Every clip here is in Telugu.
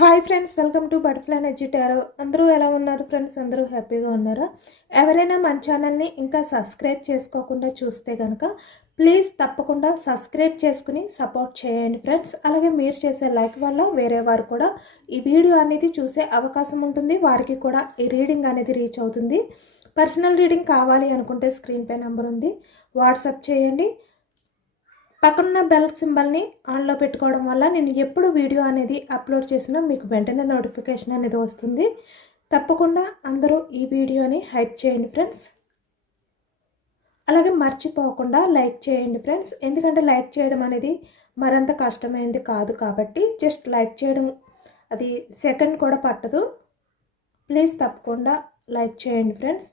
Hi friends, welcome to butterfly energy tarot. అందరూ ఎలా ఉన్నారు ఫ్రెండ్స్? అందరూ హ్యాపీగా ఉన్నారా? ఎవరైనా మన ఛానల్ని ఇంకా సబ్స్క్రైబ్ చేసుకోకుండా చూస్తే కనుక ప్లీజ్ తప్పకుండా సబ్స్క్రైబ్ చేసుకుని సపోర్ట్ చేయండి ఫ్రెండ్స్. అలాగే మీరు చేసే లైక్ వల్ల వేరే వారు కూడా ఈ వీడియో అనేది చూసే అవకాశం ఉంటుంది, వారికి కూడా ఈ రీడింగ్ అనేది రీచ్ అవుతుంది. పర్సనల్ రీడింగ్ కావాలి అనుకుంటే స్క్రీన్ పై నెంబర్ ఉంది, వాట్సాప్ చేయండి. పక్కనున్న బెల్ సింబల్ని ఆన్లో పెట్టుకోవడం వల్ల నేను ఎప్పుడు వీడియో అనేది అప్లోడ్ చేసినా మీకు వెంటనే నోటిఫికేషన్ అనేది వస్తుంది. తప్పకుండా అందరూ ఈ వీడియోని హైప్ చేయండి ఫ్రెండ్స్. అలాగే మర్చిపోకుండా లైక్ చేయండి ఫ్రెండ్స్, ఎందుకంటే లైక్ చేయడం అనేది మరింత కష్టమైంది కాదు కాబట్టి జస్ట్ లైక్ చేయడం అది సెకండ్ కూడా పట్టదు. ప్లీజ్ తప్పకుండా లైక్ చేయండి ఫ్రెండ్స్.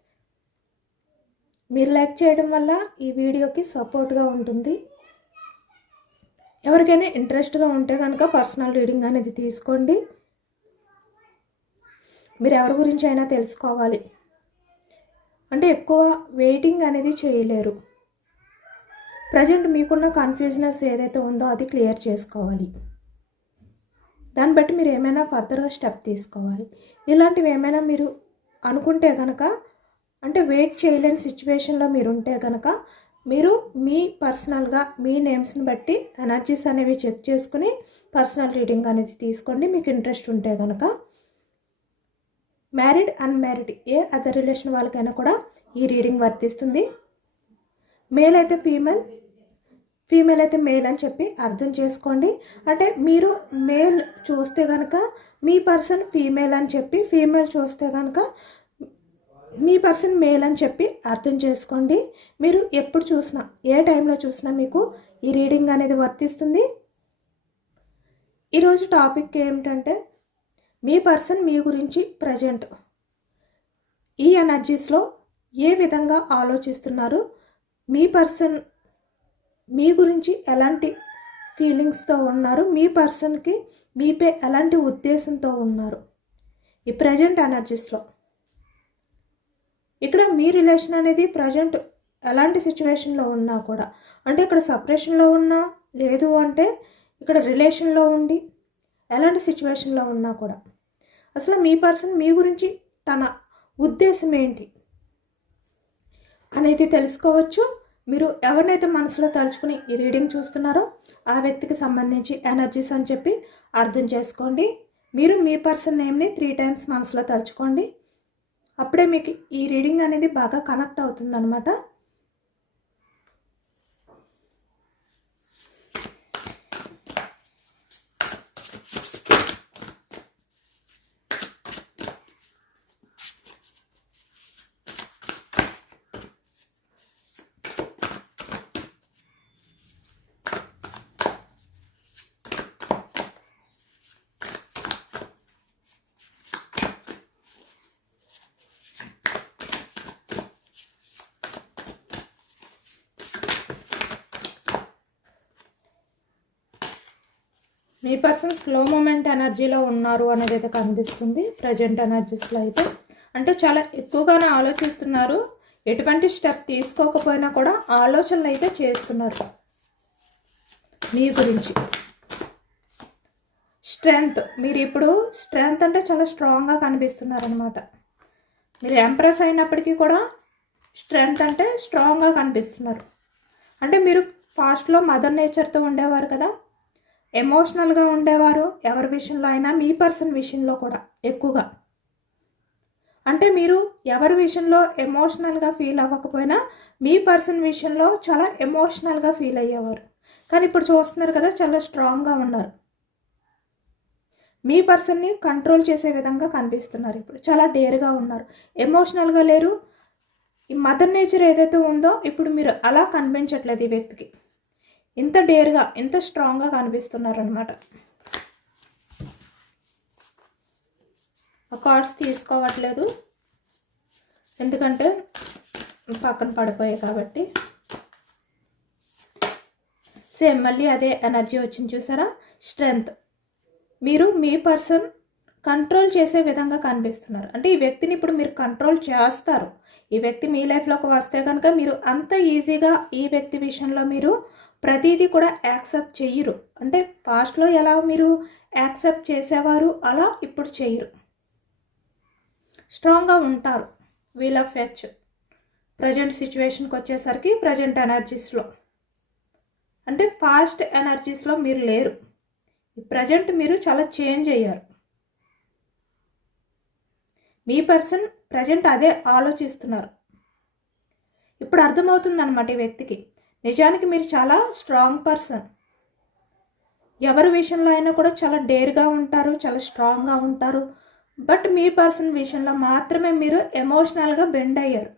మీరు లైక్ చేయడం వల్ల ఈ వీడియోకి సపోర్ట్గా ఉంటుంది. ఎవరికైనా ఇంట్రెస్ట్గా ఉంటే కనుక పర్సనల్ రీడింగ్ అనేది తీసుకోండి. మీరు ఎవరి గురించి అయినా తెలుసుకోవాలి అంటే ఎక్కువ వెయిటింగ్ అనేది చేయలేరు. ప్రజెంట్ మీకున్న కన్ఫ్యూజనెస్ ఏదైతే ఉందో అది క్లియర్ చేసుకోవాలి. దాన్ని బట్టి మీరు ఏమైనా ఫర్దర్గా స్టెప్ తీసుకోవాలి. ఇలాంటివి ఏమైనా మీరు అనుకుంటే కనుక అంటే వెయిట్ చేయలేని సిచ్యువేషన్లో మీరు ఉంటే కనుక మీరు మీ పర్సనల్గా మీ నేమ్స్ని బట్టి ఎనర్జీస్ అనేవి చెక్ చేసుకుని పర్సనల్ రీడింగ్ అనేది తీసుకోండి మీకు ఇంట్రెస్ట్ ఉంటే కనుక. మ్యారీడ్ అన్మ్యారీడ్ ఏ అదర్ రిలేషన్ వాళ్ళకైనా కూడా ఈ రీడింగ్ వర్తిస్తుంది. మేల్ అయితే ఫీమేల్, ఫీమేల్ అయితే మేల్ అని చెప్పి అర్థం చేసుకోండి. అంటే మీరు మేల్ చూస్తే కనుక మీ పర్సన్ ఫీమేల్ అని చెప్పి, ఫీమేల్ చూస్తే కనుక మీ పర్సన్ మేల్ అని చెప్పి అర్థం చేసుకోండి. మీరు ఎప్పుడు చూసినా ఏ టైంలో చూసినా మీకు ఈ రీడింగ్ అనేది వర్తిస్తుంది. ఈరోజు టాపిక్ ఏమిటంటే మీ పర్సన్ మీ గురించి ప్రజెంట్ ఈ ఎనర్జీస్లో ఏ విధంగా ఆలోచిస్తున్నారు, మీ పర్సన్ మీ గురించి ఎలాంటి ఫీలింగ్స్తో ఉన్నారు, మీ పర్సన్కి మీపై ఎలాంటి ఉద్దేశంతో ఉన్నారు ఈ ప్రజెంట్ ఎనర్జీస్లో. ఇక్కడ మీ రిలేషన్ అనేది ప్రజెంట్ ఎలాంటి సిచ్యువేషన్లో ఉన్నా కూడా, అంటే ఇక్కడ సపరేషన్లో ఉన్నా లేదు అంటే ఇక్కడ రిలేషన్లో ఉండి ఎలాంటి సిచ్యువేషన్లో ఉన్నా కూడా అసలు మీ పర్సన్ మీ గురించి తన ఉద్దేశం ఏంటి అనేది తెలుసుకోవచ్చు. మీరు ఎవరినైతే మనసులో తలుచుకుని ఈ రీడింగ్ చూస్తున్నారో ఆ వ్యక్తికి సంబంధించి ఎనర్జీస్ అని చెప్పి అర్థం చేసుకోండి. మీరు మీ పర్సన్ నేమ్ని 3 times మనసులో తలుచుకోండి. అప్పుడే మీకు ఈ రీడింగ్ అనేది బాగా కనెక్ట్ అవుతుందన్నమాట. మీ పర్సన్ స్లో మూమెంట్ ఎనర్జీలో ఉన్నారు అనేది అయితే కనిపిస్తుంది. ప్రజెంట్ ఎనర్జీస్లో అయితే అంటే చాలా ఎక్కువగానే ఆలోచిస్తున్నారు. ఎటువంటి స్టెప్ తీసుకోకపోయినా కూడా ఆలోచనలు అయితే చేస్తున్నారు మీ గురించి. స్ట్రెంగ్త్, మీరు ఇప్పుడు స్ట్రెంగ్త్ అంటే చాలా స్ట్రాంగ్గా కనిపిస్తున్నారు అనమాట. మీరు ఎంప్రెస్ అయినప్పటికీ కూడా స్ట్రెంగ్త్ అంటే స్ట్రాంగ్గా కనిపిస్తున్నారు. అంటే మీరు పాస్ట్లో మదర్ నేచర్తో ఉండేవారు కదా, ఎమోషనల్గా ఉండేవారు ఎవరి విషయంలో అయినా, మీ పర్సన్ విషయంలో కూడా ఎక్కువగా. అంటే మీరు ఎవరి విషయంలో ఎమోషనల్గా ఫీల్ అవ్వకపోయినా మీ పర్సన్ విషయంలో చాలా ఎమోషనల్గా ఫీల్ అయ్యేవారు. కానీ ఇప్పుడు చూస్తున్నారు కదా చాలా స్ట్రాంగ్గా ఉన్నారు. మీ పర్సన్ని కంట్రోల్ చేసే విధంగా కనిపిస్తున్నారు. ఇప్పుడు చాలా డేర్గా ఉన్నారు, ఎమోషనల్గా లేరు. ఈ మదర్ నేచర్ ఏదైతే ఉందో ఇప్పుడు మీరు అలా కనిపించట్లేదు. ఈ వ్యక్తికి ఇంత డేర్గా ఇంత స్ట్రాంగ్గా కనిపిస్తున్నారు అనమాట. ఆ కార్డ్స్ తీసుకోవట్లేదు ఎందుకంటే పక్కన పడిపోయాయి కాబట్టి. సేమ్ మళ్ళీ అదే ఎనర్జీ వచ్చింది చూసారా, స్ట్రెంగ్త్. మీరు మీ పర్సన్ కంట్రోల్ చేసే విధంగా కనిపిస్తున్నారు. అంటే ఈ వ్యక్తిని ఇప్పుడు మీరు కంట్రోల్ చేస్తారు. ఈ వ్యక్తి మీ లైఫ్లోకి వస్తే కనుక మీరు అంత ఈజీగా ఈ వ్యక్తి విషయంలో మీరు ప్రతిదీ కూడా యాక్సెప్ట్ చెయ్యరు. అంటే పాస్ట్లో ఎలా మీరు యాక్సెప్ట్ చేసేవారు అలా ఇప్పుడు చెయ్యరు. స్ట్రాంగ్గా ఉంటారు. వీల్ ఆఫ్ ఫెచ్ ప్రజెంట్ సిచ్యువేషన్కి వచ్చేసరికి ప్రజెంట్ ఎనర్జీస్లో అంటే పాస్ట్ ఎనర్జీస్లో మీరు లేరు. ప్రజెంట్ మీరు చాలా చేంజ్ అయ్యారు. మీ పర్సన్ ప్రజెంట్ అదే ఆలోచిస్తున్నారు. ఇప్పుడు అర్థమవుతుంది అన్నమాట ఈ వ్యక్తికి నిజానికి మీరు చాలా స్ట్రాంగ్ పర్సన్. ఎవరి విషయంలో అయినా కూడా చాలా డేర్గా ఉంటారు, చాలా స్ట్రాంగ్గా ఉంటారు. బట్ మీ పర్సన్ విషయంలో మాత్రమే మీరు ఎమోషనల్గా బెండ్ అయ్యారు.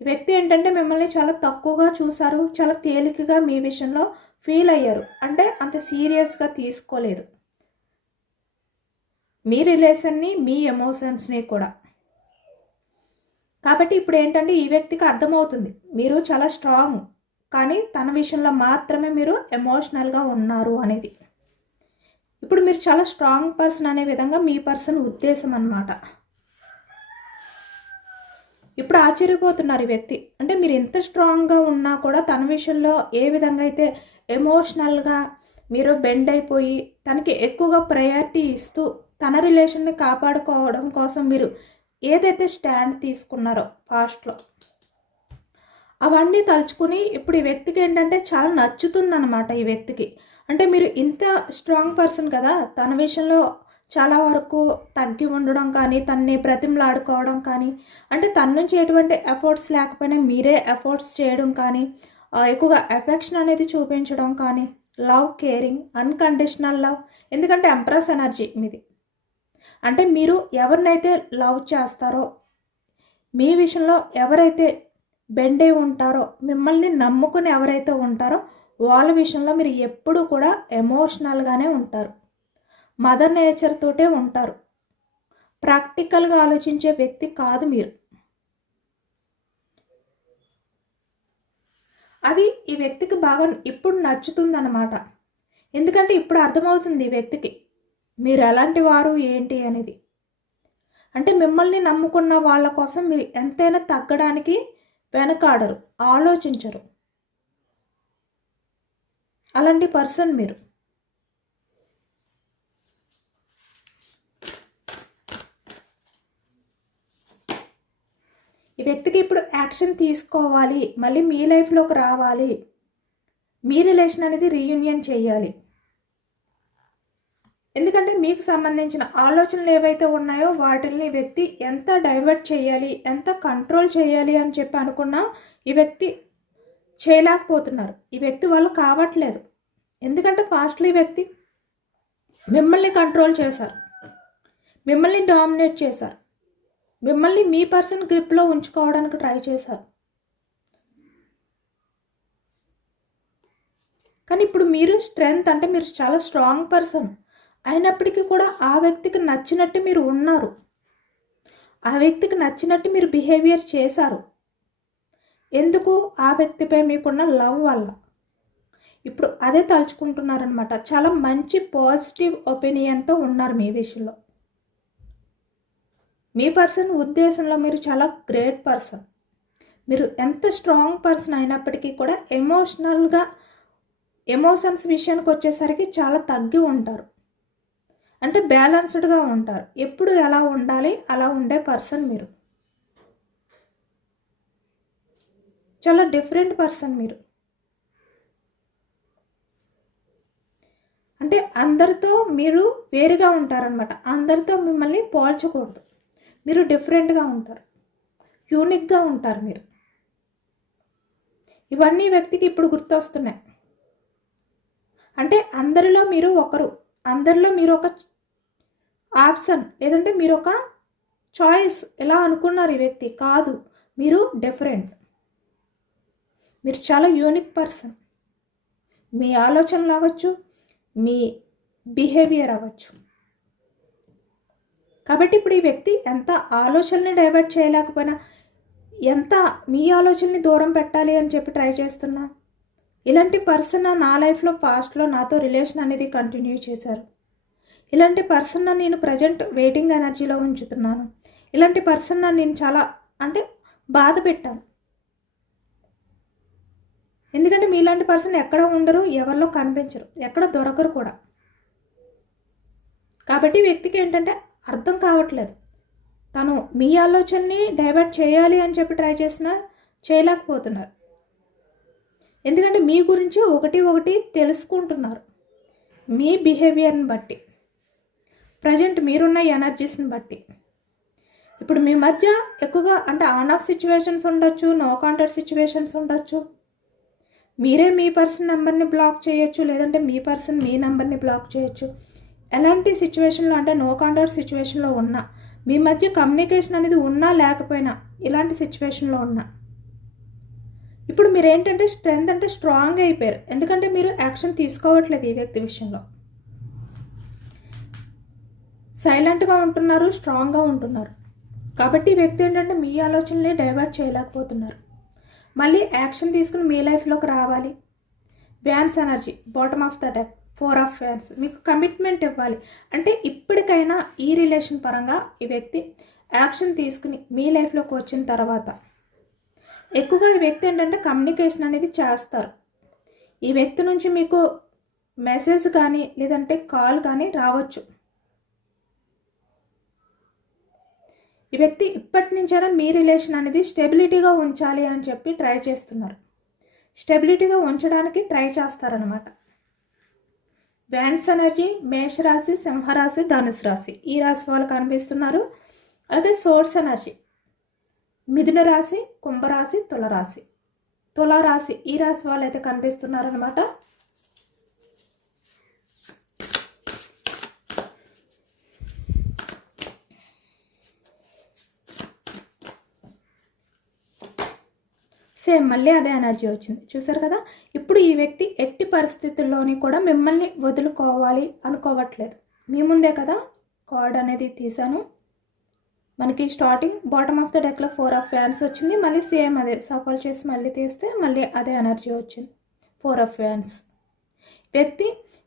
ఈ వ్యక్తి ఏంటంటే మిమ్మల్ని చాలా తక్కువగా చూసారు, చాలా తేలికగా మీ విషయంలో ఫీల్ అయ్యారు. అంటే అంత సీరియస్గా తీసుకోలేదు మీ రిలేషన్ని, మీ ఎమోషన్స్ని కూడా. కాబట్టి ఇప్పుడు ఏంటంటే ఈ వ్యక్తికి అర్థమవుతుంది మీరు చాలా స్ట్రాంగ్, కానీ తన విషయంలో మాత్రమే మీరు ఎమోషనల్గా ఉన్నారు అనేది. ఇప్పుడు మీరు చాలా స్ట్రాంగ్ పర్సన్ అనే విధంగా మీ పర్సన్ ఉద్దేశం అన్నమాట. ఇప్పుడు ఆశ్చర్యపోతున్నారు ఈ వ్యక్తి. అంటే మీరు ఎంత స్ట్రాంగ్గా ఉన్నా కూడా తన విషయంలో ఏ విధంగా అయితే ఎమోషనల్గా మీరు బెండ్ అయిపోయి తనకి ఎక్కువగా ప్రయారిటీ ఇస్తూ తన రిలేషన్ని కాపాడుకోవడం కోసం మీరు ఏదైతే స్టాండ్ తీసుకున్నారో పాస్ట్లో అవన్నీ తలుచుకుని ఇప్పుడు ఈ వ్యక్తికి ఏంటంటే చాలా నచ్చుతుందన్నమాట ఈ వ్యక్తికి. అంటే మీరు ఇంత స్ట్రాంగ్ పర్సన్ కదా, తన విషయంలో చాలా వరకు తగ్గి ఉండడం కానీ, తన్ని బ్రతిమలాడుకోవడం కానీ, అంటే తన నుంచి ఎటువంటి ఎఫర్ట్స్ లేకపోయినా మీరే ఎఫర్ట్స్ చేయడం కానీ, ఎక్కువగా ఎఫెక్షన్ అనేది చూపించడం కానీ, లవ్, కేరింగ్, అన్కండిషనల్ లవ్. ఎందుకంటే ఎంప్రెస్ ఎనర్జీ మీది. అంటే మీరు ఎవరినైతే లవ్ చేస్తారో, మీ విషయంలో ఎవరైతే బెండ్ అయి ఉంటారో, మిమ్మల్ని నమ్ముకుని ఎవరైతే ఉంటారో వాళ్ళ విషయంలో మీరు ఎప్పుడూ కూడా ఎమోషనల్గానే ఉంటారు. మదర్ నేచర్ తోటే ఉంటారు. ప్రాక్టికల్గా ఆలోచించే వ్యక్తి కాదు మీరు. అది ఈ వ్యక్తికి బాగా ఇప్పుడు నచ్చుతుందన్నమాట. ఎందుకంటే ఇప్పుడు అర్థమవుతుంది ఈ వ్యక్తికి మీరు ఎలాంటి వారు ఏంటి అనేది. అంటే మిమ్మల్ని నమ్ముకున్న వాళ్ళ కోసం మీరు ఎంతైనా తగ్గడానికి వెనకాడరు, ఆలోచించరు. అలాంటి పర్సన్ మీరు. ఈ వ్యక్తికి ఇప్పుడు యాక్షన్ తీసుకోవాలి, మళ్ళీ మీ లైఫ్లోకి రావాలి, మీ రిలేషన్ అనేది రీయూనియన్ చేయాలి. ఎందుకంటే మీకు సంబంధించిన ఆలోచనలు ఏవైతే ఉన్నాయో వాటిని వ్యక్తి ఎంత డైవర్ట్ చేయాలి, ఎంత కంట్రోల్ చేయాలి అని చెప్పి అనుకున్నా ఈ వ్యక్తి చేయలేకపోతున్నారు. ఈ వ్యక్తి వాళ్ళు కావట్లేదు. ఎందుకంటే పాస్ట్లో ఈ వ్యక్తి మిమ్మల్ని కంట్రోల్ చేశారు, మిమ్మల్ని డామినేట్ చేశారు, మిమ్మల్ని మీ పర్సన్ గ్రిప్లో ఉంచుకోవడానికి ట్రై చేశారు. కానీ ఇప్పుడు మీరు స్ట్రెంగ్త్, అంటే మీరు చాలా స్ట్రాంగ్ పర్సన్ అయినప్పటికీ కూడా ఆ వ్యక్తికి నచ్చినట్టు మీరు ఉన్నారు, ఆ వ్యక్తికి నచ్చినట్టు మీరు బిహేవియర్ చేశారు. ఎందుకు? ఆ వ్యక్తిపై మీకున్న లవ్ వల్ల. ఇప్పుడు అదే తలుచుకుంటున్నారనమాట. చాలా మంచి పాజిటివ్ ఒపీనియన్తో ఉన్నారు మీ విషయంలో. మీ పర్సన్ ఉద్దేశంలో మీరు చాలా గ్రేట్ పర్సన్. మీరు ఎంత స్ట్రాంగ్ పర్సన్ అయినప్పటికీ కూడా ఎమోషనల్గా, ఎమోషన్స్ విషయానికి వచ్చేసరికి చాలా తగ్గి ఉంటారు. అంటే బ్యాలెన్స్డ్గా ఉంటారు. ఎప్పుడు ఎలా ఉండాలి అలా ఉండే పర్సన్ మీరు. చాలా డిఫరెంట్ పర్సన్ మీరు. అంటే అందరితో మీరు వేరుగా ఉంటారనమాట. అందరితో మిమ్మల్ని పోల్చకూడదు. మీరు డిఫరెంట్గా ఉంటారు, యూనిక్గా ఉంటారు మీరు. ఇవన్నీ వ్యక్తికి ఇప్పుడు గుర్తొస్తున్నాయి. అంటే అందరిలో మీరు ఒకరు, అందరిలో మీరు ఒక ఆప్షన్, లేదంటే మీరు ఒక చాయిస్ ఎలా అనుకున్నారు. ఈ వ్యక్తి కాదు, మీరు డిఫరెంట్. మీరు చాలా యూనిక్ పర్సన్. మీ ఆలోచనలు అవ్వచ్చు, మీ బిహేవియర్ అవ్వచ్చు. కాబట్టి ఇప్పుడు ఈ వ్యక్తి ఎంత ఆలోచనని డైవర్ట్ చేయలేకపోయినా, ఎంత మీ ఆలోచనని దూరం పెట్టాలి అని చెప్పి ట్రై చేస్తున్నా, ఇలాంటి పర్సన్ నా లైఫ్లో పాస్ట్లో నాతో రిలేషన్ అనేది కంటిన్యూ చేశారు. ఇలాంటి పర్సన్ నేను ప్రజెంట్ వెయిటింగ్ ఎనర్జీలో ఉంచుతున్నాను, ఇలాంటి పర్సన్ నేను చాలా అంటే బాధ పెట్టాను. ఎందుకంటే మీలాంటి పర్సన్ ఎక్కడ ఉండరు, ఎవరిలో కనిపించరు, ఎక్కడ దొరకరు కూడా. కాబట్టి వ్యక్తికి ఏంటంటే అర్థం కావట్లేదు, తను మీ ఆలోచనని డైవర్ట్ చేయాలి అని చెప్పి ట్రై చేసినా చేయలేకపోతున్నారు. ఎందుకంటే మీ గురించి ఒకటి తెలుసుకుంటున్నారు, మీ బిహేవియర్ని బట్టి, ప్రజెంట్ మీరున్న ఎనర్జీస్ని బట్టి. ఇప్పుడు మీ మధ్య ఎక్కువగా అంటే ఆన్ ఆఫ్ సిచ్యువేషన్స్ ఉండొచ్చు, నో కాంటాక్ట్ సిచ్యువేషన్స్ ఉండొచ్చు, మీరే మీ పర్సన్ నెంబర్ని బ్లాక్ చేయొచ్చు, లేదంటే మీ పర్సన్ మీ నెంబర్ని బ్లాక్ చేయొచ్చు. ఎలాంటి సిచ్యువేషన్లో అంటే నో కాంటాక్ట్ సిచ్యువేషన్లో ఉన్నా, మీ మధ్య కమ్యూనికేషన్ అనేది ఉన్నా లేకపోయినా, ఇలాంటి సిచ్యువేషన్లో ఉన్నా ఇప్పుడు మీరు ఏంటంటే స్ట్రెంత్ అంటే స్ట్రాంగ్ అయిపోయారు. ఎందుకంటే మీరు యాక్షన్ తీసుకోవట్లేదు ఈ వ్యక్తి విషయంలో. సైలెంట్గా ఉంటున్నారు, స్ట్రాంగ్గా ఉంటున్నారు. కాబట్టి ఈ వ్యక్తి ఏంటంటే మీ ఆలోచనలే డైవర్ట్ చేయలేకపోతున్నారు. మళ్ళీ యాక్షన్ తీసుకుని మీ లైఫ్లోకి రావాలి. Wands energy, bottom of the deck, 4 of vans. మీకు కమిట్మెంట్ ఇవ్వాలి. అంటే ఇప్పటికైనా ఈ రిలేషన్ పరంగా ఈ వ్యక్తి యాక్షన్ తీసుకుని మీ లైఫ్లోకి వచ్చిన తర్వాత ఎక్కువగా ఈ వ్యక్తి ఏంటంటే కమ్యూనికేషన్ అనేది చేస్తారు. ఈ వ్యక్తి నుంచి మీకు మెసేజ్ కానీ లేదంటే కాల్ కానీ రావచ్చు. ఈ వ్యక్తి ఇప్పటి నుంచైనా మీ రిలేషన్ అనేది స్టెబిలిటీగా ఉంచాలి అని చెప్పి ట్రై చేస్తున్నారు. స్టెబిలిటీగా ఉంచడానికి ట్రై చేస్తారనమాట. వ్యాన్స్ ఎనర్జీ, మేషరాశి, సింహరాశి, ధనుసు రాశి, ఈ రాశి వాళ్ళు కనిపిస్తున్నారు. అలాగే సోర్స్ ఎనర్జీ, మిథున రాశి, కుంభరాశి, తులారాశి, ఈ రాశి వాళ్ళు అయితే కనిపిస్తున్నారనమాట. సేమ్ మళ్ళీ అదే ఎనర్జీ వచ్చింది, చూసారు కదా. ఇప్పుడు ఈ వ్యక్తి ఎట్టి పరిస్థితుల్లోని కూడా మిమ్మల్ని వదులుకోవాలి అనుకోవట్లేదు. మీ ముందే కదా కార్డ్ అనేది తీసాను. మనకి స్టార్టింగ్ బాటమ్ ఆఫ్ ద డెక్లో 4 ఆఫ్ వ్యాన్స్ వచ్చింది. మళ్ళీ సేమ్ అదే సఫల్ చేసి మళ్ళీ తీస్తే మళ్ళీ అదే ఎనర్జీ వచ్చింది, 4 ఆఫ్ వ్యాన్స్. వ్యక్తి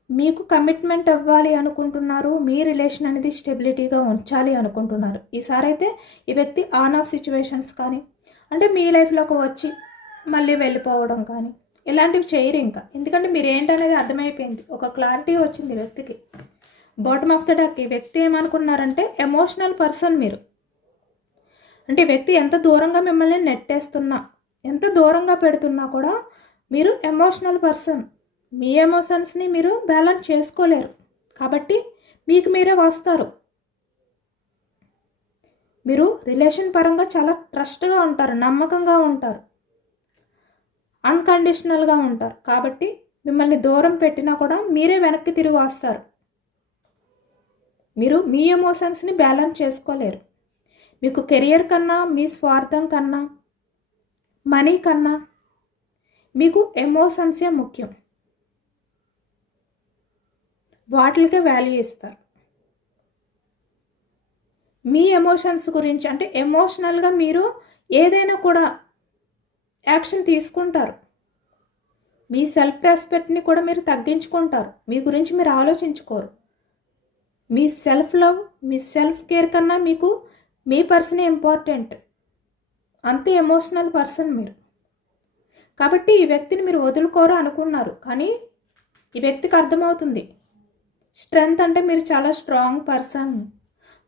మీకు కమిట్మెంట్ అవ్వాలి అనుకుంటున్నారు, మీ రిలేషన్ అనేది స్టెబిలిటీగా ఉంచాలి అనుకుంటున్నారు. ఈసారి అయితే ఈ వ్యక్తి ఆన్ ఆఫ్ సిచ్యువేషన్స్ కానీ అంటే మీ లైఫ్లోకి వచ్చి మళ్ళీ వెళ్ళిపోవడం కానీ ఇలాంటివి చేయరు ఇంకా. ఎందుకంటే మీరు ఏంటనేది అర్థమైపోయింది, ఒక క్లారిటీ వచ్చింది వ్యక్తికి. బాటమ్ ఆఫ్ ద డెక్, ఈ వ్యక్తి ఏమనుకున్నారంటే ఎమోషనల్ పర్సన్ మీరు. అంటే వ్యక్తి ఎంత దూరంగా మిమ్మల్ని నెట్టేస్తున్నా, ఎంత దూరంగా పెడుతున్నా కూడా మీరు ఎమోషనల్ పర్సన్. మీ ఎమోషన్స్ని మీరు బ్యాలెన్స్ చేసుకోలేరు, కాబట్టి మీకు మీరే వస్తారు. మీరు రిలేషన్ పరంగా చాలా ట్రస్ట్గా ఉంటారు, నమ్మకంగా ఉంటారు, అన్కండిషనల్గా ఉంటారు. కాబట్టి మిమ్మల్ని దూరం పెట్టినా కూడా మీరే వెనక్కి తిరిగి వస్తారు. మీరు మీ ఎమోషన్స్ని బ్యాలెన్స్ చేసుకోలేరు. మీకు కెరియర్ కన్నా, మీ స్వార్థం కన్నా, మనీ కన్నా మీకు ఎమోషన్సే ముఖ్యం. వాటికే వాల్యూ ఇస్తారు. మీ ఎమోషన్స్ గురించి అంటే ఎమోషనల్గా మీరు ఏదైనా కూడా యాక్షన్ తీసుకుంటారు. మీ సెల్ఫ్ రెస్పెక్ట్ని కూడా మీరు తగ్గించుకుంటారు. మీ గురించి మీరు ఆలోచించుకోరు. మీ సెల్ఫ్ లవ్, మీ సెల్ఫ్ కేర్ కన్నా మీకు మీ పర్సనే ఇంపార్టెంట్. అంతే ఎమోషనల్ పర్సన్ మీరు. కాబట్టి ఈ వ్యక్తిని మీరు వదులుకోరు అనుకున్నారు, కానీ ఈ వ్యక్తికి అర్థమవుతుంది స్ట్రెంగ్త్ అంటే మీరు చాలా స్ట్రాంగ్ పర్సన్.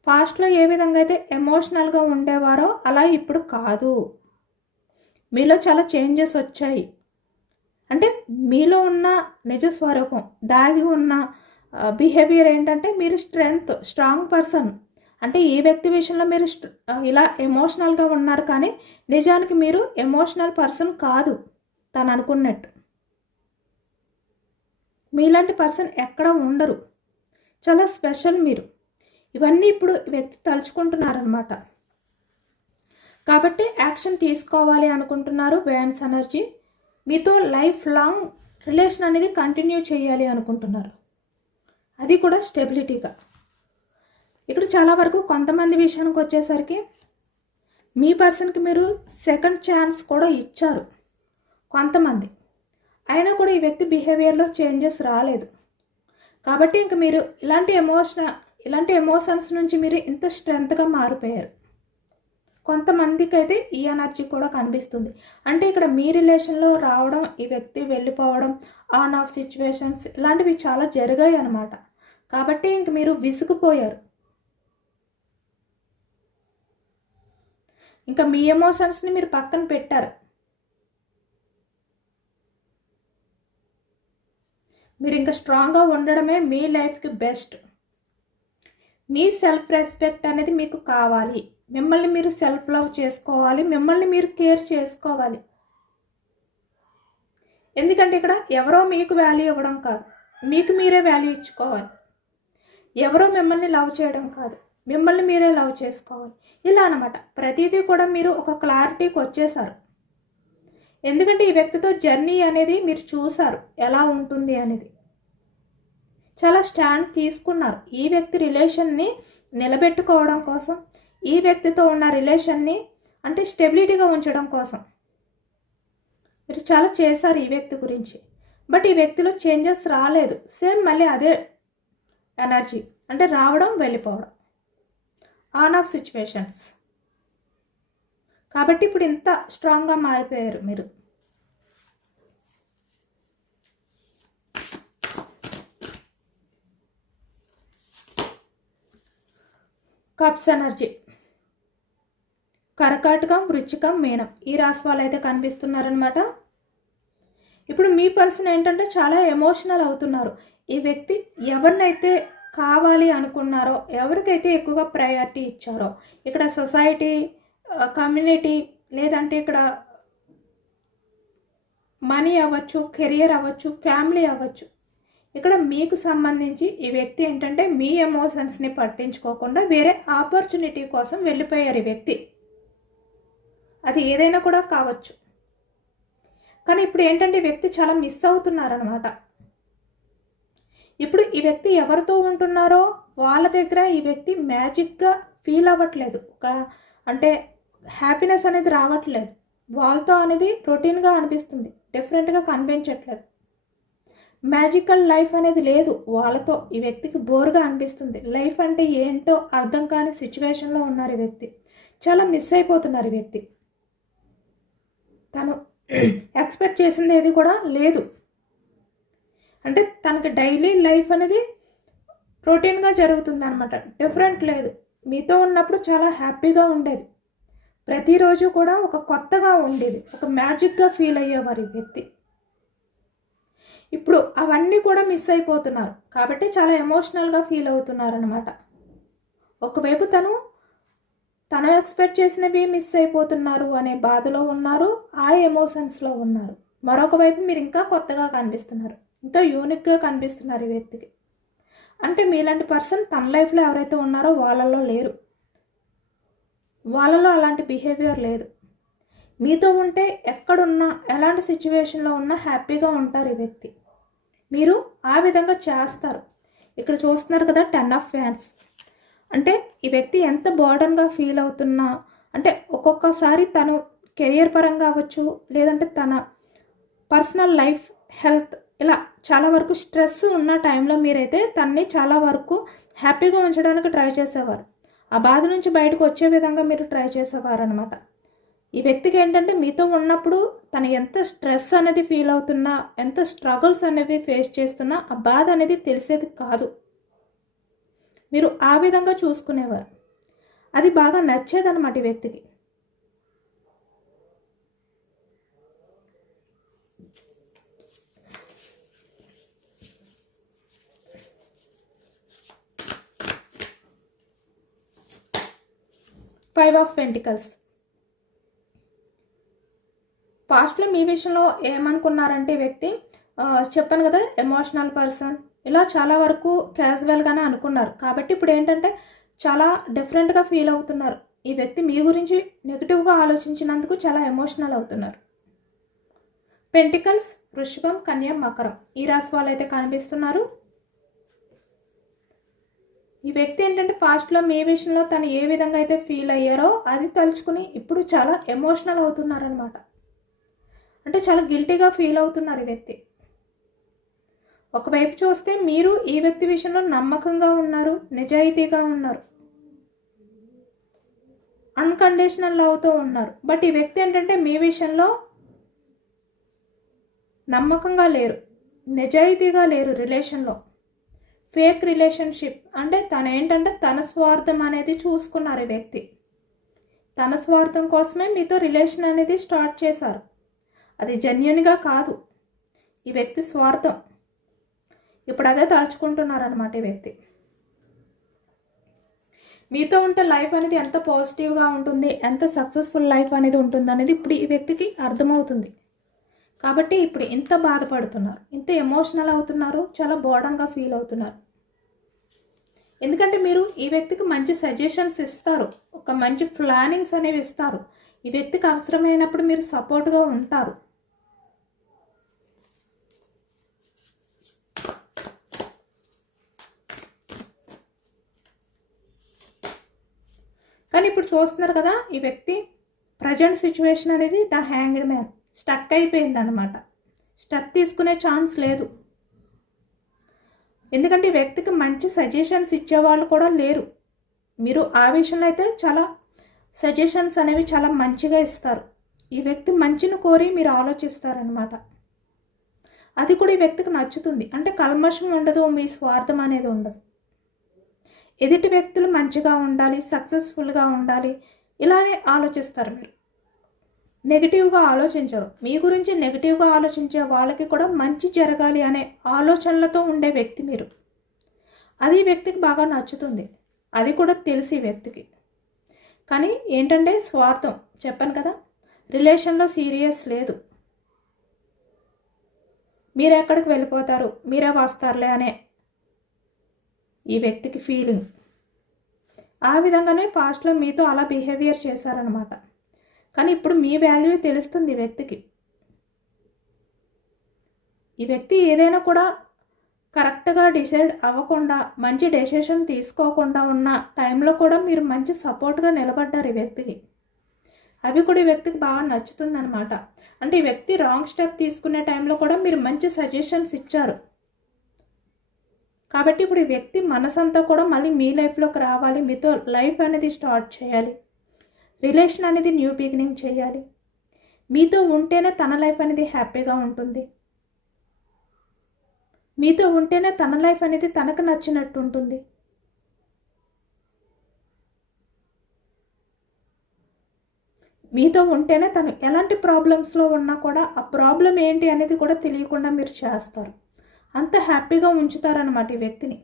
పాస్ట్లో ఏ విధంగా అయితే ఎమోషనల్గా ఉండేవారో అలా ఇప్పుడు కాదు. మీలో చాలా చేంజెస్ వచ్చాయి. అంటే మీలో ఉన్న నిజ స్వరూపం, దాగి ఉన్న బిహేవియర్ ఏంటంటే మీరు స్ట్రాంగ్ పర్సన్. అంటే ఈ వ్యక్తి విషయంలో మీరు ఇలా ఎమోషనల్గా ఉన్నారు, కానీ నిజానికి మీరు ఎమోషనల్ పర్సన్ కాదు తను అనుకున్నట్టు. మీలాంటి పర్సన్ ఎక్కడ ఉండరు, చాలా స్పెషల్ మీరు. ఇవన్నీ ఇప్పుడు వ్యక్తి తలుచుకుంటున్నారనమాట. కాబట్టి యాక్షన్ తీసుకోవాలి అనుకుంటున్నారు. వ్యాన్స్ ఎనర్జీ మీతో లైఫ్ లాంగ్ రిలేషన్ అనేది కంటిన్యూ చేయాలి అనుకుంటున్నారు, అది కూడా స్టెబిలిటీగా. ఇక్కడ చాలా వరకు కొంతమంది విషయానికి వచ్చేసరికి మీ పర్సన్కి మీరు సెకండ్ ఛాన్స్ కూడా ఇచ్చారు కొంతమంది, అయినా కూడా ఈ వ్యక్తి బిహేవియర్లో చేంజెస్ రాలేదు. కాబట్టి ఇంక మీరు ఇలాంటి ఎమోషన్స్ నుంచి మీరు ఇంత స్ట్రెంత్గా మారిపోయారు. కొంతమందికి అయితే ఈ ఎనర్జీ కూడా కనిపిస్తుంది. అంటే ఇక్కడ మీ రిలేషన్లో రావడం, ఈ వ్యక్తి వెళ్ళిపోవడం, ఆన్ ఆఫ్ సిచ్యువేషన్స్ ఇలాంటివి చాలా జరిగాయి అన్నమాట. కాబట్టి ఇంక మీరు విసిగిపోయారు. ఇంకా మీ ఎమోషన్స్ని మీరు పక్కన పెట్టారు. మీరు ఇంకా స్ట్రాంగ్గా ఉండడమే మీ లైఫ్కి బెస్ట్. మీ సెల్ఫ్ రెస్పెక్ట్ అనేది మీకు కావాలి. మిమ్మల్ని మీరు సెల్ఫ్ లవ్ చేసుకోవాలి, మిమ్మల్ని మీరు కేర్ చేసుకోవాలి. ఎందుకంటే ఇక్కడ ఎవరో మీకు వాల్యూ ఇవ్వడం కాదు, మీకు మీరే వాల్యూ ఇచ్చుకోవాలి. ఎవరో మిమ్మల్ని లవ్ చేయడం కాదు, మిమ్మల్ని మీరే లవ్ చేసుకోవాలి. ఇలా అన్నమాట. ప్రతిదీ కూడా మీరు ఒక క్లారిటీకి వచ్చేసారు. ఎందుకంటే ఈ వ్యక్తితో జర్నీ అనేది మీరు చూసారు ఎలా ఉంటుంది అనేది. చాలా స్టాండ్ తీసుకున్నారు ఈ వ్యక్తి రిలేషన్ని నిలబెట్టుకోవడం కోసం, ఈ వ్యక్తితో ఉన్న రిలేషన్ని అంటే స్టెబిలిటీగా ఉంచడం కోసం మీరు చాలా చేశారు ఈ వ్యక్తి గురించి. బట్ ఈ వ్యక్తిలో చేంజెస్ రాలేదు. సేమ్ మళ్ళీ అదే ఎనర్జీ, అంటే రావడం వెళ్ళిపోవడం, ఆన్ ఆఫ్ సిచ్యువేషన్స్. కాబట్టి ఇప్పుడు ఇంత స్ట్రాంగ్గా మారిపోయారు మీరు. కప్స్ ఎనర్జీ కర్కాటకం, వృశ్చికం, మీనం ఈ రాశి వాళ్ళు అయితే కనిపిస్తున్నారనమాట. ఇప్పుడు మీ పర్సన్ ఏంటంటే చాలా ఎమోషనల్ అవుతున్నారు. ఈ వ్యక్తి ఎవరినైతే కావాలి అనుకున్నారో, ఎవరికైతే ఎక్కువగా ప్రయారిటీ ఇచ్చారో, ఇక్కడ సొసైటీ, కమ్యూనిటీ, లేదంటే ఇక్కడ మనీ అవ్వచ్చు, కెరియర్ అవ్వచ్చు, ఫ్యామిలీ అవ్వచ్చు, ఇక్కడ మీకు సంబంధించి ఈ వ్యక్తి ఏంటంటే మీ ఎమోషన్స్ని పట్టించుకోకుండా వేరే ఆపర్చునిటీ కోసం వెళ్ళిపోయారు ఈ వ్యక్తి. అది ఏదైనా కూడా కావచ్చు. కానీ ఇప్పుడు ఏంటంటే ఈ వ్యక్తి చాలా మిస్ అవుతున్నారనమాట. ఇప్పుడు ఈ వ్యక్తి ఎవరితో ఉంటున్నారో వాళ్ళ దగ్గర ఈ వ్యక్తి మ్యాజిక్గా ఫీల్ అవ్వట్లేదు. అంటే హ్యాపీనెస్ అనేది రావట్లేదు. వాళ్ళతో అనేది రొటీన్గా అనిపిస్తుంది, డిఫరెంట్గా కనిపించట్లేదు. మ్యాజికల్ లైఫ్ అనేది లేదు వాళ్ళతో. ఈ వ్యక్తికి బోర్గా అనిపిస్తుంది. లైఫ్ అంటే ఏంటో అర్థం కాని సిచ్యువేషన్లో ఉన్నారు ఈ వ్యక్తి. చాలా మిస్ అయిపోతున్నారు ఈ వ్యక్తి. తను ఎక్స్పెక్ట్ చేసింది ఏది కూడా లేదు. అంటే తనకి డైలీ లైఫ్ అనేది రొటీన్గా జరుగుతుంది అనమాట, డిఫరెంట్ లేదు. మీతో ఉన్నప్పుడు చాలా హ్యాపీగా ఉండేది. ప్రతిరోజు కూడా ఒక కొత్తగా ఉండేది, ఒక మ్యాజిక్గా ఫీల్ అయ్యేవారు ఈ వ్యక్తి. ఇప్పుడు అవన్నీ కూడా మిస్ అయిపోతున్నారు. కాబట్టి చాలా ఎమోషనల్గా ఫీల్ అవుతున్నారు అనమాట. ఒకవైపు తను ఎక్స్పెక్ట్ చేసినవి మిస్ అయిపోతున్నారు అనే బాధలో ఉన్నారు, ఆ ఎమోషన్స్లో ఉన్నారు. మరొక వైపు మీరు ఇంకా కొత్తగా కనిపిస్తున్నారు, ఇంకా యూనిక్గా కనిపిస్తున్నారు ఈ వ్యక్తికి. అంటే మీలాంటి పర్సన్ తన లైఫ్లో ఎవరైతే ఉన్నారో వాళ్ళలో లేరు. వాళ్ళలో అలాంటి బిహేవియర్ లేదు. మీతో ఉంటే ఎక్కడున్నా, ఎలాంటి సిచ్యువేషన్లో ఉన్నా హ్యాపీగా ఉంటారు ఈ వ్యక్తి. మీరు ఆ విధంగా చేస్తారు. ఇక్కడ చూస్తున్నారు కదా 10 ఆఫ్ ఫ్యాన్స్. అంటే ఈ వ్యక్తి ఎంత బర్డన్గా ఫీల్ అవుతున్నా, అంటే ఒక్కొక్కసారి తను కెరియర్ పరంగా అవ్వచ్చు, లేదంటే తన పర్సనల్ లైఫ్, హెల్త్, ఇలా చాలా వరకు స్ట్రెస్ ఉన్న టైంలో మీరైతే తన్ని చాలా వరకు హ్యాపీగా ఉంచడానికి ట్రై చేసేవారు. ఆ బాధ నుంచి బయటకు వచ్చే విధంగా మీరు ట్రై చేసేవారు అనమాట. ఈ వ్యక్తికి ఏంటంటే మీతో ఉన్నప్పుడు తను ఎంత స్ట్రెస్ అనేది ఫీల్ అవుతున్నా, ఎంత స్ట్రగుల్స్ అనేవి ఫేస్ చేస్తున్నా ఆ బాధ అనేది తెలిసేది కాదు. మీరు ఆ విధంగా చూసుకునేవారు. అది బాగా నచ్చేదన్నమాట ఈ వ్యక్తికి. Five of pentacles. పాస్ట్లో మీ విషయంలో ఏమనుకున్నారంటే వ్యక్తి, చెప్పాను కదా ఎమోషనల్ పర్సన్, ఇలా చాలా వరకు క్యాజువల్గానే అనుకున్నారు. కాబట్టి ఇప్పుడు ఏంటంటే చాలా డిఫరెంట్గా ఫీల్ అవుతున్నారు. ఈ వ్యక్తి మీ గురించి నెగిటివ్గా ఆలోచించినందుకు చాలా ఎమోషనల్ అవుతున్నారు. పెంటికల్స్, వృషభం, కన్య, మకరం ఈ రాశి వాళ్ళు అయితే కనిపిస్తున్నారు. ఈ వ్యక్తి ఏంటంటే పాస్ట్లో మీ విషయంలో తను ఏ విధంగా అయితే ఫీల్ అయ్యారో అది తలుచుకుని ఇప్పుడు చాలా ఎమోషనల్ అవుతున్నారనమాట. అంటే చాలా గిల్టీగా ఫీల్ అవుతున్నారు ఈ వ్యక్తి. ఒకవైపు చూస్తే మీరు ఈ వ్యక్తి విషయంలో నమ్మకంగా ఉన్నారు, నిజాయితీగా ఉన్నారు, అన్కండిషనల్ లవ్తో ఉన్నారు. బట్ ఈ వ్యక్తి ఏంటంటే మీ విషయంలో నమ్మకంగా లేరు, నిజాయితీగా లేరు. రిలేషన్లో ఫేక్ రిలేషన్షిప్ అంటే ఏంటంటే తన స్వార్థం అనేది చూసుకున్నారు ఈ వ్యక్తి. తన స్వార్థం కోసమే మీతో రిలేషన్ అనేది స్టార్ట్ చేశారు. అది జెన్యూన్గా కాదు, ఈ వ్యక్తి స్వార్థం. ఇప్పుడు అదే తలుచుకుంటున్నారనమాట ఈ వ్యక్తి. మీతో ఉంటే లైఫ్ అనేది ఎంత పాజిటివ్గా ఉంటుంది, ఎంత సక్సెస్ఫుల్ లైఫ్ అనేది ఉంటుంది అనేది ఇప్పుడు ఈ వ్యక్తికి అర్థమవుతుంది. కాబట్టి ఇప్పుడు ఇంత బాధపడుతున్నారు, ఇంత ఎమోషనల్ అవుతున్నారు, చాలా బోర్డన్గా ఫీల్ అవుతున్నారు. ఎందుకంటే మీరు ఈ వ్యక్తికి మంచి సజెషన్స్ ఇస్తారు, ఒక మంచి ప్లానింగ్స్ అనేవి ఇస్తారు. ఈ వ్యక్తికి అవసరమైనప్పుడు మీరు సపోర్ట్గా ఉంటారు. కానీ ఇప్పుడు చూస్తున్నారు కదా, ఈ వ్యక్తి ప్రజెంట్ సిచ్యువేషన్ అనేది ద హ్యాంగ్డ్ మ్యాన్, స్టక్ అయిపోయింది అన్నమాట. స్టెప్ తీసుకునే ఛాన్స్ లేదు. ఎందుకంటే ఈ వ్యక్తికి మంచి సజెషన్స్ ఇచ్చేవాళ్ళు కూడా లేరు. మీరు ఆ విషయంలో అయితే చాలా సజెషన్స్ అనేవి చాలా మంచిగా ఇస్తారు. ఈ వ్యక్తి మంచిని కోరి మీరు ఆలోచిస్తారనమాట. అది కూడా ఈ వ్యక్తికి నచ్చుతుంది. అంటే కల్మషం ఉండదు, మీ స్వార్థం అనేది ఉండదు. ఎదుటి వ్యక్తులు మంచిగా ఉండాలి, సక్సెస్ఫుల్గా ఉండాలి, ఇలానే ఆలోచిస్తారు. మీరు నెగిటివ్గా ఆలోచించరు. మీ గురించి నెగిటివ్గా ఆలోచించే వాళ్ళకి కూడా మంచి జరగాలి అనే ఆలోచనలతో ఉండే వ్యక్తి మీరు. అది ఈ వ్యక్తికి బాగా నచ్చుతుంది, అది కూడా తెలిసి వ్యక్తికి. కానీ ఏంటంటే స్వార్థం, చెప్పాను కదా, రిలేషన్లో సీరియస్ లేదు. మీరు ఎక్కడికి వెళ్ళిపోతారు, మీరే వస్తారులే అనే ఈ వ్యక్తికి ఫీలింగ్. ఆ విధంగానే పాస్ట్లో మీతో అలా బిహేవియర్ చేశారనమాట. కానీ ఇప్పుడు మీ వాల్యూ తెలుస్తుంది ఈ వ్యక్తికి. ఈ వ్యక్తి ఏదైనా కూడా కరెక్ట్గా డిసైడ్ అవ్వకుండా, మంచి డెసిషన్ తీసుకోకుండా ఉన్న టైంలో కూడా మీరు మంచి సపోర్ట్గా నిలబడ్డారు ఈ వ్యక్తికి. అవి కూడా ఈ వ్యక్తికి బాగా నచ్చుతుంది అనమాట. అంటే ఈ వ్యక్తి రాంగ్ స్టెప్ తీసుకునే టైంలో కూడా మీరు మంచి సజెషన్స్ ఇచ్చారు. కాబట్టి ఇప్పుడు ఈ వ్యక్తి మనసంతా కూడా మళ్ళీ మీ లైఫ్లోకి రావాలి, మీతో లైఫ్ అనేది స్టార్ట్ చేయాలి, రిలేషన్ అనేది న్యూ బిగినింగ్ చేయాలి. మీతో ఉంటేనే తన లైఫ్ అనేది హ్యాపీగా ఉంటుంది. మీతో ఉంటేనే తన లైఫ్ అనేది తనకు నచ్చినట్టు ఉంటుంది. మీతో ఉంటేనే తను ఎలాంటి ప్రాబ్లమ్స్లో ఉన్నా కూడా ఆ ప్రాబ్లం ఏంటి అనేది కూడా తెలియకుండా మీరు చేస్తారు. అంత హ్యాపీగా ఉంచుతారనమాట ఈ వ్యక్తిని.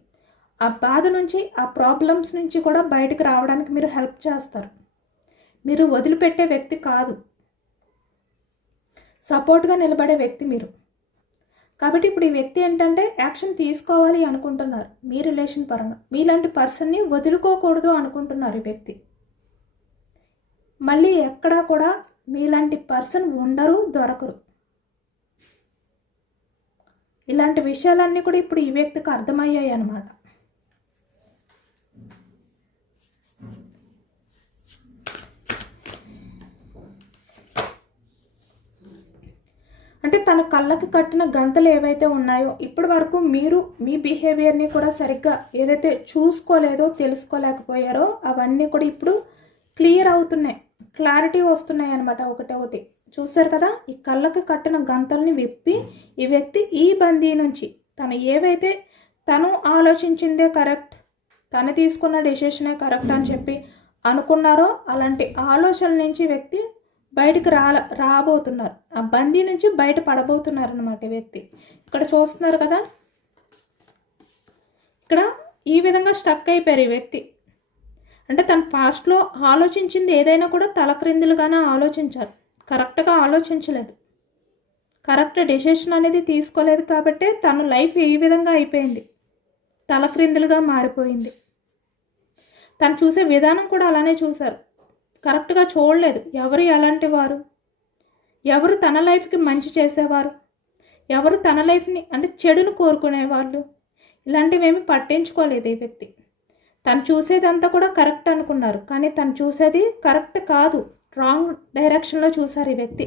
ఆ బాధ నుంచి, ఆ ప్రాబ్లమ్స్ నుంచి కూడా బయటకు రావడానికి మీరు హెల్ప్ చేస్తారు. మీరు వదిలిపెట్టే వ్యక్తి కాదు, సపోర్ట్గా నిలబడే వ్యక్తి మీరు. కాబట్టి ఇప్పుడు ఈ వ్యక్తి ఏంటంటే యాక్షన్ తీసుకోవాలి అనుకుంటున్నారు. మీ రిలేషన్ పరంగా మీలాంటి పర్సన్ని వదులుకోకూడదు అనుకుంటున్నారు ఈ వ్యక్తి. మళ్ళీ ఎక్కడా కూడా మీలాంటి పర్సన్ ఉండరు, దొరకరు. ఇలాంటి విషయాలన్నీ కూడా ఇప్పుడు ఈ వ్యక్తికి అర్థమయ్యాయి అన్నమాట. అంటే తన కళ్ళకి కట్టిన గంతలు ఏవైతే ఉన్నాయో ఇప్పటి వరకు మీరు మీ బిహేవియర్ని కూడా సరిగ్గా ఏదైతే చూసుకోలేదో, తెలుసుకోలేకపోయారో అవన్నీ కూడా ఇప్పుడు క్లియర్ అవుతున్నాయి, క్లారిటీ వస్తున్నాయి అన్నమాట. ఒకటి చూస్తారు కదా, ఈ కళ్ళకి కట్టిన గంతల్ని విప్పి ఈ వ్యక్తి ఈ బందీ నుంచి తను ఏవైతే తను ఆలోచించిందే కరెక్ట్, తను తీసుకున్న డెసిషనే కరెక్ట్ అని చెప్పి అనుకున్నారో అలాంటి ఆలోచనల నుంచి వ్యక్తి బయటికి రాబోతున్నారు. ఆ బందీ నుంచి బయట పడబోతున్నారు అన్నమాట ఈ వ్యక్తి. ఇక్కడ చూస్తున్నారు కదా, ఇక్కడ ఈ విధంగా స్టక్ అయిపోయారు ఈ వ్యక్తి. అంటే తన పాస్ట్లో ఆలోచించింది ఏదైనా కూడా తలక్రిందులుగానే ఆలోచించారు, కరెక్ట్గా ఆలోచించలేదు, కరెక్ట్ డెసిషన్ అనేది తీసుకోలేదు. కాబట్టి తన లైఫ్ ఈ విధంగా అయిపోయింది, తలక్రిందులుగా మారిపోయింది. తను చూసే విధానం కూడా అలానే చూశారు, కరెక్ట్గా చూడలేదు. ఎవరు ఎలాంటి వారు, ఎవరు తన లైఫ్కి మంచి చేసేవారు, ఎవరు తన లైఫ్ని అంటే చెడును కోరుకునేవాళ్ళు, ఇలాంటివేమీ పట్టించుకోలేదు ఈ వ్యక్తి. తను చూసేదంతా కూడా కరెక్ట్ అనుకున్నారు, కానీ తను చూసేది కరెక్ట్ కాదు, రాంగ్ డైరెక్షన్లో చూశారు ఈ వ్యక్తి.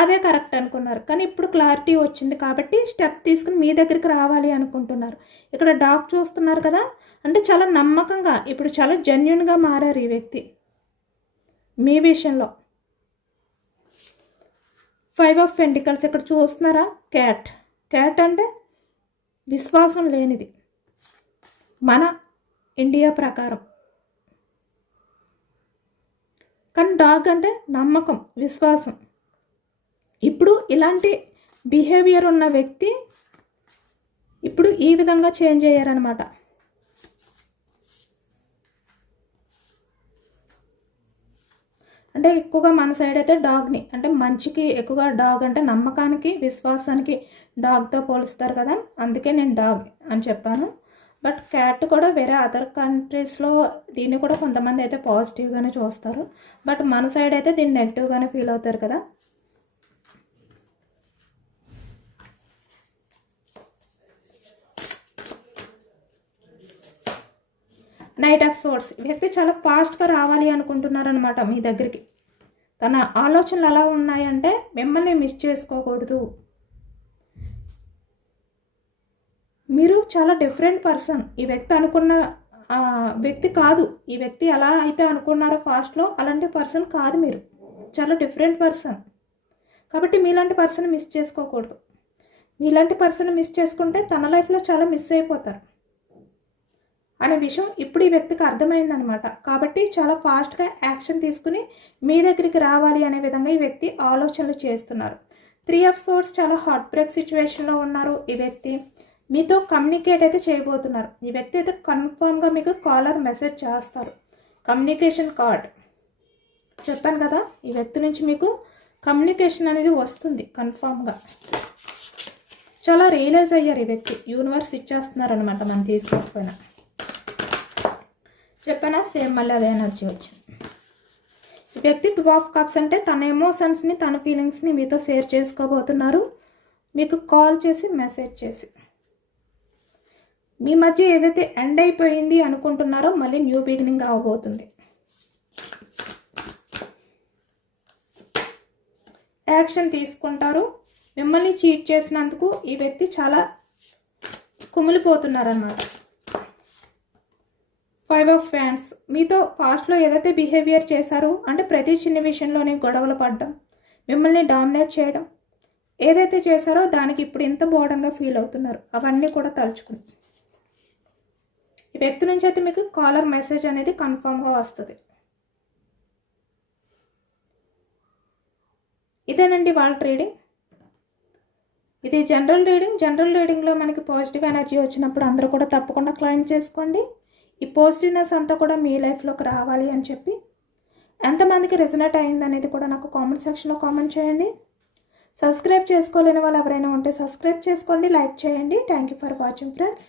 అదే కరెక్ట్ అనుకున్నారు. కానీ ఇప్పుడు క్లారిటీ వచ్చింది కాబట్టి స్టెప్ తీసుకుని మీ దగ్గరికి రావాలి అనుకుంటున్నారు. ఇక్కడ డాగ్ చూస్తున్నారు కదా, అంటే చాలా నమ్మకంగా ఇప్పుడు చాలా జెన్యున్గా మారారు ఈ వ్యక్తి మీ విషయంలో. 5 ఆఫ్ పెంటికల్స్ ఇక్కడ చూస్తున్నారా, క్యాట్ అంటే విశ్వాసం లేనిది మన ఇండియా ప్రకారం. కానీ డాగ్ అంటే నమ్మకం, విశ్వాసం. ఇప్పుడు ఇలాంటి బిహేవియర్ ఉన్న వ్యక్తి ఇప్పుడు ఈ విధంగా చేంజ్ అయ్యారనమాట. అంటే ఎక్కువగా మన సైడ్ అయితే డాగ్ని అంటే మంచికి ఎక్కువగా డాగ్ అంటే నమ్మకానికి విశ్వాసానికి డాగ్తో పోలుస్తారు కదా, అందుకే నేను డాగ్ అని చెప్పాను. బట్ క్యాట్ కూడా వేరే అదర్ కంట్రీస్లో దీన్ని కూడా కొంతమంది అయితే పాజిటివ్గానే చూస్తారు. బట్ మన సైడ్ అయితే దీన్ని నెగిటివ్గానే ఫీల్ అవుతారు కదా. నైట్ ఆఫ్ సోర్స్ వ్యక్తి చాలా ఫాస్ట్గా రావాలి అనుకుంటున్నారనమాట మీ దగ్గరికి. తన ఆలోచనలు ఎలా ఉన్నాయంటే మిమ్మల్ని మిస్ చేసుకోకూడదు, మీరు చాలా డిఫరెంట్ పర్సన్. ఈ వ్యక్తి అనుకున్న వ్యక్తి కాదు. ఈ వ్యక్తి ఎలా అయితే అనుకున్నారో ఫాస్ట్లో అలాంటి పర్సన్ కాదు. మీరు చాలా డిఫరెంట్ పర్సన్. కాబట్టి మీలాంటి పర్సన్ మిస్ చేసుకోకూడదు. మీలాంటి పర్సన్ మిస్ చేసుకుంటే తన లైఫ్లో చాలా మిస్ అయిపోతారు అనే విషయం ఇప్పుడు ఈ వ్యక్తికి అర్థమైందనమాట. కాబట్టి చాలా ఫాస్ట్గా యాక్షన్ తీసుకుని మీ దగ్గరికి రావాలి అనే విధంగా ఈ వ్యక్తి ఆలోచనలు చేస్తున్నారు. 3 ఆఫ్ సోర్స్ చాలా హార్ట్ బ్రేక్ సిచ్యువేషన్లో ఉన్నారు ఈ వ్యక్తి. మీతో కమ్యూనికేట్ అయితే చేయబోతున్నారు. ఈ వ్యక్తి అయితే కన్ఫామ్గా మీకు కాలర్ మెసేజ్ చేస్తారు. కమ్యూనికేషన్ కార్డ్ చెప్పాను కదా, ఈ వ్యక్తి నుంచి మీకు కమ్యూనికేషన్ అనేది వస్తుంది కన్ఫామ్గా. చాలా రియలైజ్ అయ్యారు ఈ వ్యక్తి. యూనివర్స్ ఇచ్చేస్తున్నారు అనమాట మనం తీసుకోకపోయినా. చెప్పానా, సేమ్ మళ్ళీ అదే ఎనర్జీ వచ్చింది. ఈ వ్యక్తి 2 ఆఫ్ కప్స్ అంటే తన ఎమోషన్స్ని తన ఫీలింగ్స్ని మీతో షేర్ చేసుకోబోతున్నారు. మీకు కాల్ చేసి మెసేజ్ చేసి మీ మధ్య ఏదైతే ఎండ్ అయిపోయింది అనుకుంటున్నారో మళ్ళీ న్యూ బిగినింగ్ అవబోతుంది. యాక్షన్ తీసుకుంటారు. మిమ్మల్ని చీట్ చేసినందుకు ఈ వ్యక్తి చాలా కుమిలిపోతున్నారన్నమాట. 5 ఆఫ్ ఫ్యాన్స్ మీతో పాస్ట్లో ఏదైతే బిహేవియర్ చేశారో అంటే ప్రతి చిన్న విషయంలోనే గొడవలు పడడం, మిమ్మల్ని డామినేట్ చేయడం ఏదైతే చేశారో దానికి ఇప్పుడు ఇంత బోర్డన్గా ఫీల్ అవుతున్నారు. అవన్నీ కూడా తలుచుకుని ఈ వ్యక్తి నుంచి అయితే మీకు కాలర్ మెసేజ్ అనేది కన్ఫామ్గా వస్తుంది. ఇదేనండి వాళ్ళ రీడింగ్. ఇది జనరల్ రీడింగ్. జనరల్ రీడింగ్లో మనకి పాజిటివ్ ఎనర్జీ వచ్చినప్పుడు అందరూ కూడా తప్పకుండా క్లైమ్ చేసుకోండి. ఈ పాజిటివ్నెస్ అంతా కూడా మీ లైఫ్లోకి రావాలి అని చెప్పి ఎంతమందికి రెజొనేట్ అయింది అనేది కూడా నాకు కామెంట్ సెక్షన్లో కామెంట్ చేయండి. సబ్స్క్రైబ్ చేసుకోలేని వాళ్ళు ఎవరైనా ఉంటే సబ్స్క్రైబ్ చేసుకోండి, లైక్ చేయండి. Thank you for watching friends.